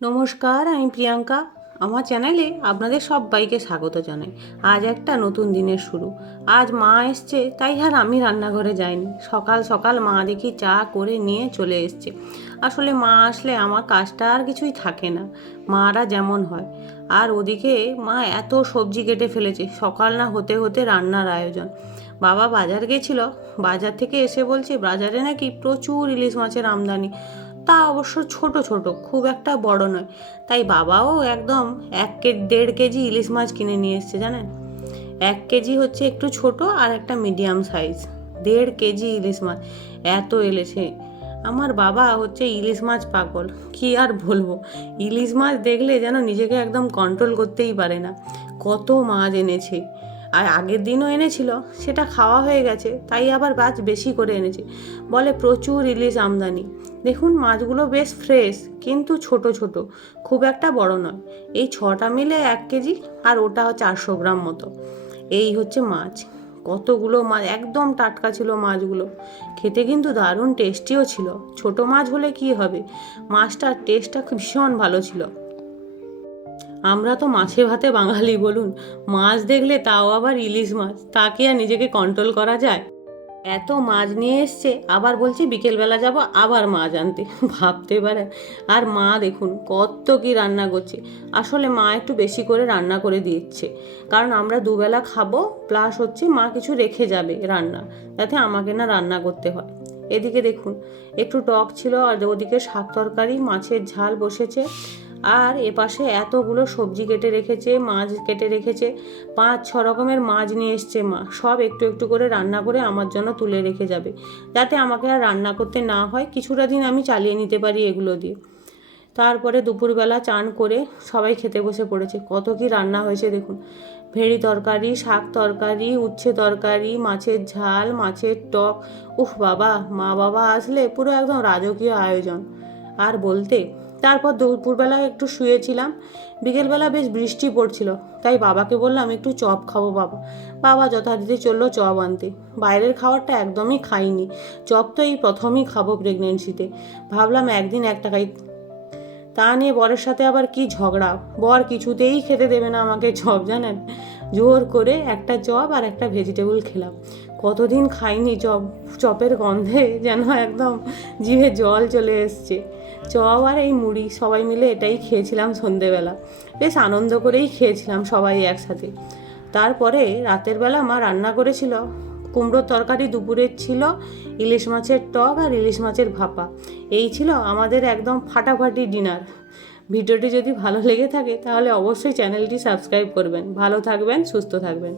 নমস্কার, আমি প্রিয়াঙ্কা। আমার চ্যানেলে আপনাদের সবাইকে স্বাগত জানাই। আজ একটা নতুন দিনের শুরু। আজ মা এসছে, তাই আর আমি রান্নাঘরে যাইনি। সকাল সকাল মা দেখি চা করে নিয়ে চলে এসছে। আসলে মা আসলে আমার কাজটা আর কিছুই থাকে না, মারা যেমন হয়। আর ওদিকে মা এত সবজি কেটে ফেলেছে, সকাল না হতে হতে রান্নার আয়োজন। বাবা বাজার গেছিল, বাজার থেকে এসে বলছে বাজারে নাকি প্রচুর ইলিশ মাছের আমদানি। তা অবশ্য ছোট ছোট, খুব একটা বড় নয়। তাই বাবাও একদম 1-1.5 কেজি ইলিশ মাছ কিনে নিয়ে এসছে, জানেন। 1 কেজি হচ্ছে একটু ছোট, আর একটা মিডিয়াম সাইজ। 1.5 কেজি ইলিশ মাছ এত এলেছে। আমার বাবা হচ্ছে ইলিশ মাছ পাগল, কি আর বলবো। ইলিশ মাছ দেখলে যেন নিজেকে একদম কন্ট্রোল করতেই পারে না। কত মাছ এনেছে, আর আগের দিনও এনেছিল, সেটা খাওয়া হয়ে গেছে, তাই আবার মাছ বেশি করে এনেছে। বলে প্রচুর ইলিশ আমদানি। দেখুন মাছগুলো বেশ ফ্রেশ, কিন্তু ছোট ছোট, খুব একটা বড় নয়। এই 6টা মিলে 1 কেজি, আর ওটা 400 গ্রাম মতো। এই হচ্ছে মাছ। কতগুলো মাছ, একদম টাটকা ছিল মাছগুলো। খেতে কিন্তু দারুণ টেস্টিও ছিল। ছোট মাছ হলে কি হবে, মাছটার টেস্টটা ভীষণ ভালো ছিল। আমরা তো মাছে ভাতে বাঙালি বলুন, মাছ দেখলে তাও আবার ইলিশ মাছ, তাকে আর নিজেকে কন্ট্রোল করা যায়? এত মাছ নিয়ে এসছে, আবার বলছে বিকেলবেলা যাব আবার মাছ আনতে। ভাবতে পারেন। আর মা দেখুন কত কি রান্না করছে। আসলে মা একটু বেশি করে রান্না করে দিচ্ছে, কারণ আমরা দুবেলা খাবো, প্লাস হচ্ছে মা কিছু রেখে যাবে রান্না, যাতে আমাকে না রান্না করতে হয়। এদিকে দেখুন একটু টক ছিল, আর ওদিকে শাক তরকারি, মাছের ঝাল বসেছে। আর এপাশে এতগুলো সবজি কেটে রেখেছে, মাছ কেটে রেখেছে। 5-6 রকমের মাছ নিয়ে এসছে মা, সব একটু একটু করে রান্না করে আমার জন্য তুলে রেখে যাবে, যাতে আমাকে আর রান্না করতে না হয়, কিছুটা দিন আমি চালিয়ে নিতে পারি এগুলো দিয়ে। তারপরে দুপুরবেলা চান করে সবাই খেতে বসে পড়েছে। কত কি রান্না হয়েছে দেখুন। ভেড়ি তরকারি, শাক তরকারি, উচ্ছে তরকারি, মাছের ঝাল, মাছের টক। উফ বাবা, মা বাবা আসলে পুরো একদম রাজকীয় আয়োজন আর বলতে। তারপর দুপুরবেলা একটু শুয়েছিলাম। বিকেলবেলা বেশ বৃষ্টি পড়ছিল, তাই বাবাকে বললাম একটু চপ খাবো বাবা। বাবা যথারীতি চললো চপ আনতে। বাইরের খাবারটা একদমই খাইনি, চপ তো এই প্রথমই খাবো প্রেগনেন্সিতে। ভাবলাম একদিন একটা খাই। তা নিয়ে বরের সাথে আবার কি ঝগড়া। বর কিছুতেই খেতে দেবে না আমাকে চপ, জানেন। জোর করে একটা চপ আর একটা ভেজিটেবল খেলাম। কতদিন খাইনি চপ, চপের গন্ধে যেন একদম জিভে জল চলে এসছে। চপ আর এই মুড়ি সবাই মিলে এটাই খেয়েছিলাম সন্ধেবেলা। বেশ আনন্দ করেই খেয়েছিলাম সবাই একসাথে। তারপরে রাতের বেলা মা রান্না করেছিল কুমড়োর তরকারি, দুপুরের ছিল ইলিশ মাছের টক আর ইলিশ মাছের ভাপা। এই ছিল আমাদের একদম ফাটাফাটি ডিনার। ভিডিওটি যদি ভালো লেগে থাকে তাহলে অবশ্যই চ্যানেলটি সাবস্ক্রাইব করবেন। ভালো থাকবেন, সুস্থ থাকবেন।